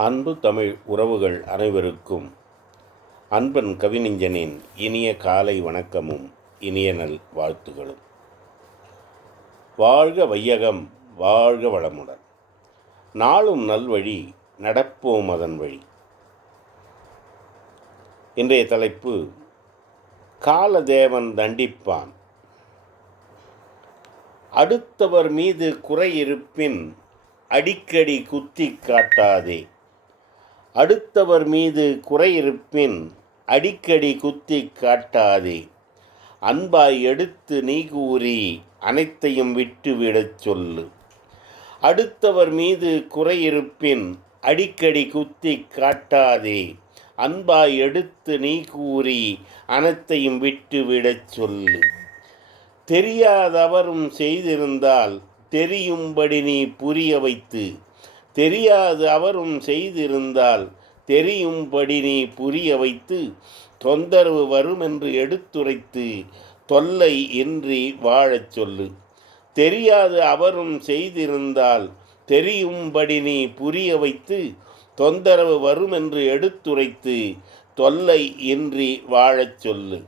அன்பு தமிழ் உறவுகள் அனைவருக்கும் அன்பன் கவிஞனின் இனிய காலை வணக்கமும் இனிய நல் வாழ்த்துகளும். வாழ்க வையகம் வாழ்க வளமுடன். நாளும் நல்வழி நடப்போம் அதன் வழி. இன்றைய தலைப்பு காலதேவன் தண்டிப்பான். அடுத்தவர் மீது குறை இருப்பின் அடிக்கடி குத்தி காட்டாதே. அடுத்தவர் மீது குறை இருப்பின் அடிக்கடி குத்தி காட்டாதே. அன்பாய் எடுத்து நீ கூறி அனைத்தையும் விட்டுவிடச் சொல்லு. அடுத்தவர் மீது குறை இருப்பின் அடிக்கடி குத்தி காட்டாதே. அன்பாய் எடுத்து நீ கூறி அனைத்தையும் விட்டுவிடச் சொல்லு. தெரியாதவரும் செய்திருந்தால் தெரியும்படி நீ புரிய வைத்து தெரியாது அவரும் செய்திருந்தால் தெரியும்படி நீ புரிய வைத்து தொந்தரவு வரும் என்று எடுத்துரைத்து தொல்லை இன்றி வாழச் சொல்லு. தெரியாது அவரும் செய்திருந்தால் தெரியும்படி நீ புரிய வைத்து தொந்தரவு வரும் என்று எடுத்துரைத்து தொல்லை இன்றி வாழச் சொல்லு.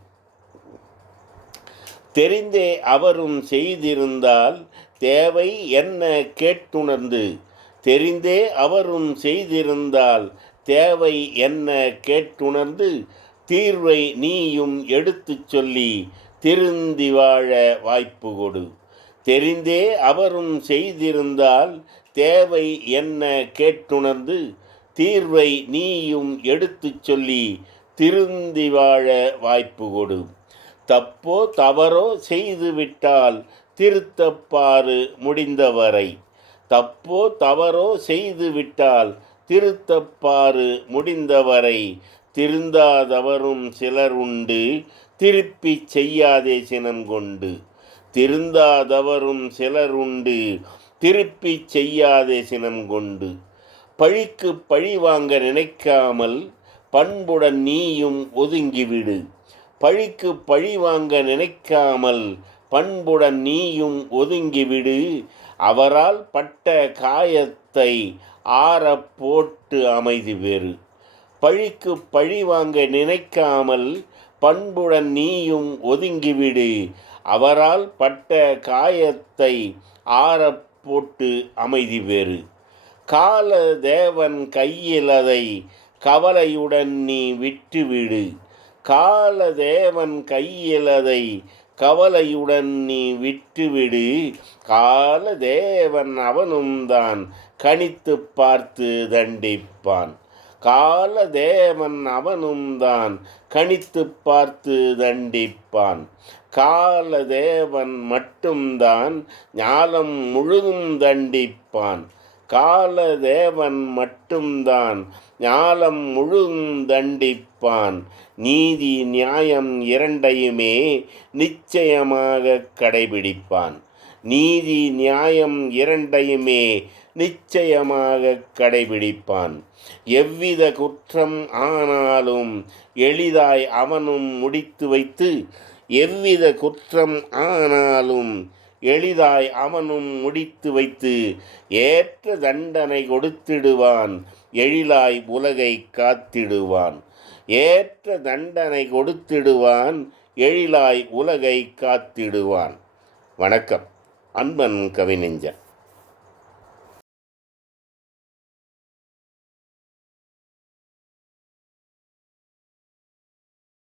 தெரிந்தே அவரும் செய்திருந்தால் தேவை என்ன கேட்டுணர்ந்து தெரிந்தே அவரும் செய்திருந்தால் தேவை என்ன கேட்டுணர்ந்து தீர்வை நீயும் எடுத்துச் சொல்லி திருந்தி வாழ வாய்ப்பு கொடு. தெரிந்தே அவரும் செய்திருந்தால் தேவை என்ன கேட்டுணர்ந்து தீர்வை நீயும் எடுத்துச் சொல்லி திருந்தி வாழ வாய்ப்பு கொடு. தப்போ தவறோ செய்துவிட்டால் திருத்தப்பாறு முடிந்தவரை. தப்போ தவறோ செய்துவிட்டால் திருத்தப்பாறு முடிந்தவரை திருந்தாதவரும் சிலர் உண்டு திருப்பி செய்யாதே சினம் கொண்டு. திருந்தாதவரும் சிலர் உண்டு திருப்பி செய்யாதே சினம் கொண்டு. பழிக்கு பழி வாங்க நினைக்காமல் பண்புடன் நீயும் ஒதுங்கிவிடு. பழிக்கு பழி வாங்க நினைக்காமல் பண்புடன் நீயும் ஒதுங்கிவிடு. அவரால் பட்ட காயத்தை ஆற போட்டு அமைதி வேறு. பழிக்கு பழி வாங்க நினைக்காமல் பண்புடன் நீயும் ஒதுங்கிவிடு. அவரால் பட்ட காயத்தை ஆற போட்டு அமைதி வேறு. கால தேவன் கையில் அதை கவலையுடன் நீ விட்டுவிடு. கால தேவன் கையில் அதை கவலையுடன் நீ விட்டுவிடு. கால தேவன் அவனும் தான் கணித்து பார்த்து தண்டிப்பான். கால தேவன் அவனும் தான் கணித்து பார்த்து தண்டிப்பான். கால தேவன் மட்டும்தான் ஞாலம் முழுதும் தண்டிப்பான். கால தேவன் மட்டும்தான் ஞாலம் முழுந்தண்டிப்பான். நீதி நியாயம் இரண்டையுமே நிச்சயமாக கடைபிடிப்பான். நீதி நியாயம் இரண்டையுமே நிச்சயமாக கடைபிடிப்பான். எவ்வித குற்றம் ஆனாலும் எளிதாய் அவனும் முடித்து வைத்து எவ்வித குற்றம் ஆனாலும் எளிதாய் அவனும் முடித்து வைத்து ஏற்ற தண்டனை கொடுத்திடுவான். எழிலாய் உலகை காத்திடுவான். ஏற்ற தண்டனை கொடுத்திடுவான் எழிலாய் உலகை காத்திடுவான். வணக்கம். அன்பன் கவிநெஞ்சன்.